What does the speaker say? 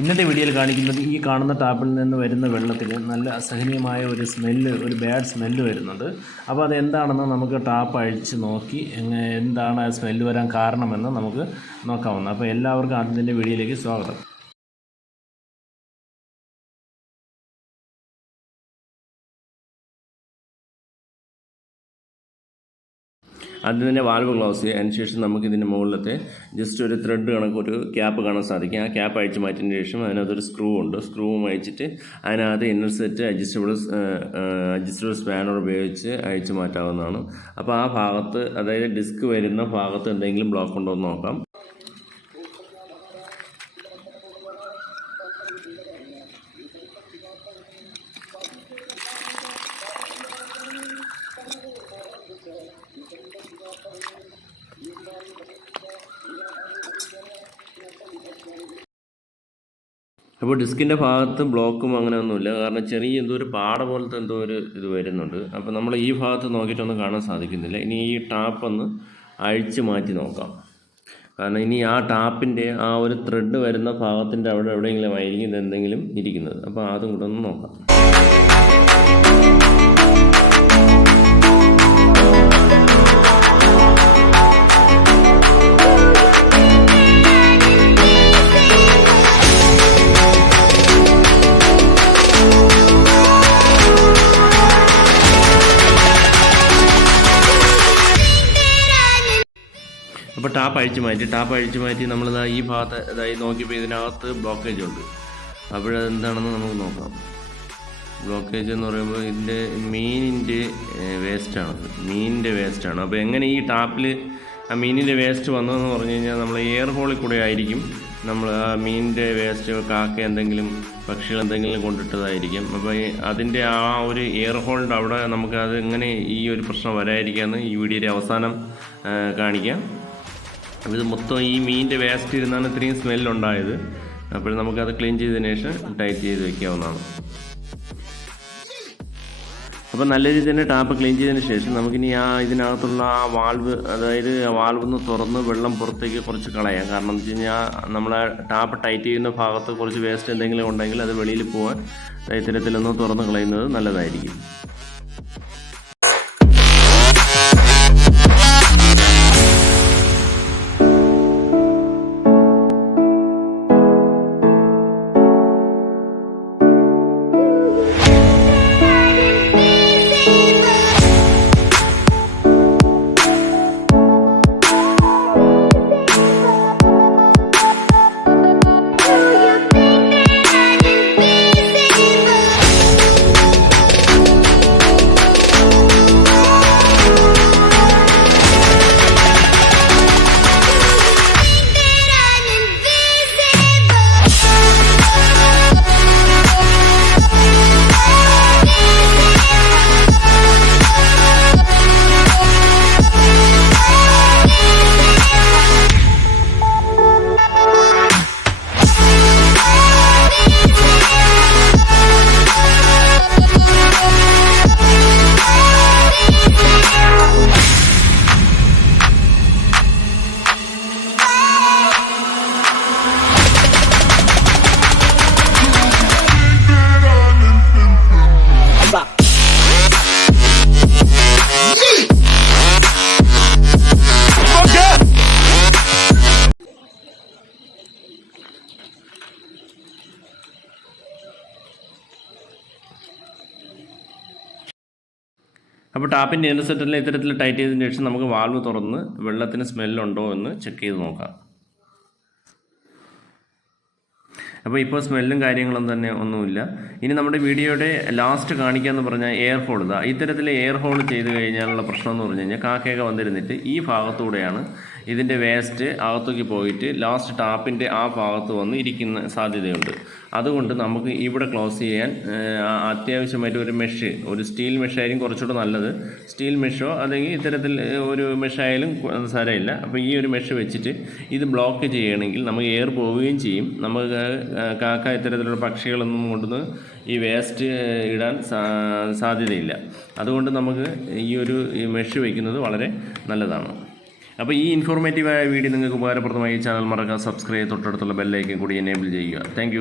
ഇന്നത്തെ വീഡിയോയിൽ കാണിക്കുന്നത് ഈ കാണുന്ന ടാപ്പിൽ നിന്ന് വരുന്ന വെള്ളത്തിൽ നല്ല അസഹനീയമായ ഒരു ബാഡ് സ്മെല്ല് വരുന്നുണ്ട്. അപ്പോൾ അതെന്താണെന്ന് നമുക്ക് ടാപ്പ് അഴിച്ച് നോക്കി എന്താണ് ആ സ്മെല്ല് വരാൻ കാരണമെന്ന് നമുക്ക് നോക്കാവുന്നത്. അപ്പോൾ എല്ലാവർക്കും ആദ്യത്തിൻ്റെ വീഡിയോയിലേക്ക് സ്വാഗതം. ആദ്യം തന്നെ വാൽവ് ക്ലോസ് ചെയ്യുക. അതിനുശേഷം നമുക്കിതിൻ്റെ മുകളിലത്തെ ജസ്റ്റ് ഒരു ത്രെഡ് കണക്കൊരു ക്യാപ്പ് കാണാൻ സാധിക്കും. ആ ക്യാപ്പ് അഴിച്ച് മാറ്റിയതിന് ശേഷം അതിനകത്തൊരു സ്ക്രൂ ഉണ്ട്. സ്ക്രൂവും അഴിച്ചിട്ട് അതിനകത്ത് ഇന്നർ സെറ്റ് അഡ്ജസ്റ്റബിൾ സ്പാനർ ഉപയോഗിച്ച് അഴിച്ച് മാറ്റാവുന്നതാണ്. അപ്പോൾ ആ ഭാഗത്ത്, അതായത് ഡിസ്ക് വരുന്ന ഭാഗത്ത് എന്തെങ്കിലും ബ്ലോക്ക് ഉണ്ടോ എന്ന് നോക്കാം. അപ്പോൾ ഡിസ്കിൻ്റെ ഭാഗത്ത് ബ്ലോക്കും അങ്ങനെ ഒന്നുമില്ല, കാരണം ചെറിയ എന്തോ ഒരു പാട പോലത്തെ എന്തോ ഒരു ഇത് വരുന്നുണ്ട്. അപ്പോൾ നമ്മൾ ഈ ഭാഗത്ത് നോക്കിയിട്ടൊന്നും കാണാൻ സാധിക്കുന്നില്ല. ഇനി ഈ ടാപ്പൊന്ന് അഴിച്ച് മാറ്റി നോക്കാം. കാരണം ഇനി ആ ടാപ്പിൻ്റെ ആ ഒരു ത്രെഡ് വരുന്ന ഭാഗത്തിൻ്റെ അവിടെ എവിടെയെങ്കിലും ആയിരിക്കും ഇതെന്തെങ്കിലും ഇരിക്കുന്നത്. അപ്പോൾ അതും കൂടെ ഒന്ന് നോക്കാം. അപ്പോൾ ടാപ്പ് അഴിച്ച് മാറ്റി നമ്മളിതാ ഈ ഭാഗത്ത് ഇതായി നോക്കിയപ്പോൾ ഇതിനകത്ത് ബ്ലോക്കേജ് ഉണ്ട്. അപ്പോഴെന്താണെന്ന് നമുക്ക് നോക്കാം. ബ്ലോക്കേജ് എന്ന് പറയുമ്പോൾ ഇതിൻ്റെ മീനിൻ്റെ വേസ്റ്റാണ്. അപ്പോൾ എങ്ങനെ ഈ ടാപ്പിൽ ആ മീനിൻ്റെ വേസ്റ്റ് വന്നതെന്ന് പറഞ്ഞു കഴിഞ്ഞാൽ നമ്മൾ എയർ ഹോളിൽ കൂടെ ആയിരിക്കും നമ്മൾ ആ മീനിൻ്റെ വേസ്റ്റ്, കാക്ക എന്തെങ്കിലും പക്ഷികൾ എന്തെങ്കിലും കൊണ്ടിട്ടതായിരിക്കും. അപ്പോൾ അതിൻ്റെ ആ ഒരു എയർ ഹോളിൻ്റെ അവിടെ നമുക്ക് അത് എങ്ങനെ ഈ ഒരു പ്രശ്നം വരാതിരിക്കാമെന്ന് ഈ വീഡിയോയുടെ അവസാനം കാണിക്കാം. അപ്പോൾ ഇത് മൊത്തം ഈ മീനിൻ്റെ വേസ്റ്റ് ഇരുന്നാണ് ഇത്രയും സ്മെല്ലുണ്ടായത്. അപ്പോൾ നമുക്കത് ക്ലീൻ ചെയ്തതിന് ശേഷം ടൈറ്റ് ചെയ്ത് വയ്ക്കാവുന്നതാണ്. അപ്പോൾ നല്ല രീതിയിൽ തന്നെ ടാപ്പ് ക്ലീൻ ചെയ്തതിന് ശേഷം നമുക്കിനി ഇതിനകത്തുള്ള ആ വാൾവ്, അതായത് ആ വാൾവ് ഒന്ന് തുറന്ന് വെള്ളം പുറത്തേക്ക് കുറച്ച് കളയാം. കാരണം എന്ന് വെച്ച് കഴിഞ്ഞാൽ നമ്മൾ ടാപ്പ് ടൈറ്റ് ചെയ്യുന്ന ഭാഗത്ത് കുറച്ച് വേസ്റ്റ് എന്തെങ്കിലും ഉണ്ടെങ്കിൽ അത് വെളിയിൽ പോകാൻ ഇത്തരത്തിലൊന്ന് തുറന്ന് കളയുന്നത് നല്ലതായിരിക്കും. അപ്പോൾ ടാപ്പിൻ്റെ ഇന്നർ സെറ്റെല്ലാം ഇത്തരത്തിൽ ടൈറ്റ് ചെയ്തതിന് ശേഷം നമുക്ക് വാൽവ് തുറന്ന് വെള്ളത്തിന് സ്മെല്ലുണ്ടോ എന്ന് ചെക്ക് ചെയ്ത് നോക്കാം. അപ്പോൾ ഇപ്പോൾ സ്മെല്ലും കാര്യങ്ങളൊന്നും തന്നെ ഒന്നുമില്ല. ഇനി നമ്മുടെ വീഡിയോയുടെ ലാസ്റ്റ് കാണിക്കാമെന്ന് പറഞ്ഞാൽ എയർ ഹോൾ. ഇത്തരത്തിൽ എയർ ഹോൾ ചെയ്ത് കഴിഞ്ഞാലുള്ള പ്രശ്നം എന്ന് പറഞ്ഞു കഴിഞ്ഞാൽ കാക്കയൊക്കെ വന്നിരുന്നിട്ട് ഈ ഭാഗത്തൂടെയാണ് ഇതിൻ്റെ വേസ്റ്റ് അകത്തേക്ക് പോയിട്ട് ലാസ്റ്റ് ടാപ്പിൻ്റെ ആ ഭാഗത്ത് വന്ന് ഇരിക്കുന്ന സാധ്യതയുണ്ട്. അതുകൊണ്ട് നമുക്ക് ഇവിടെ ക്ലോസ് ചെയ്യാൻ അത്യാവശ്യമായിട്ട് ഒരു സ്റ്റീൽ മെഷായിരിക്കും കുറച്ചുകൂടെ നല്ലത്. സ്റ്റീൽ മെഷോ അല്ലെങ്കിൽ ഇത്തരത്തിൽ ഒരു മെഷായാലും സാരമില്ല. അപ്പോൾ ഈ ഒരു മെഷ് വെച്ചിട്ട് ഇത് ബ്ലോക്ക് ചെയ്യണമെങ്കിൽ നമുക്ക് എയർ പോവുകയും ചെയ്യും. നമുക്ക് കാക്ക ഇത്തരത്തിലുള്ള പക്ഷികളൊന്നും കൊണ്ടുവന്ന് ഈ വേസ്റ്റ് ഇടാൻ സാധ്യതയില്ല. അതുകൊണ്ട് നമുക്ക് ഈ മെഷ് വയ്ക്കുന്നത് വളരെ നല്ലതാണ്. അപ്പോൾ ഈ ഇൻഫോർമേറ്റീവായ വീഡിയോ നിങ്ങൾക്ക് ഉപകാരപ്രദമായി ഈ ചാനൽ മറക്കാതെ സബ്സ്ക്രൈബ് ചെയ്ത് തൊട്ടടുത്തുള്ള ബെല്ലൈക്കൻ കൂടി എനേബിൾ ചെയ്യുക. താങ്ക്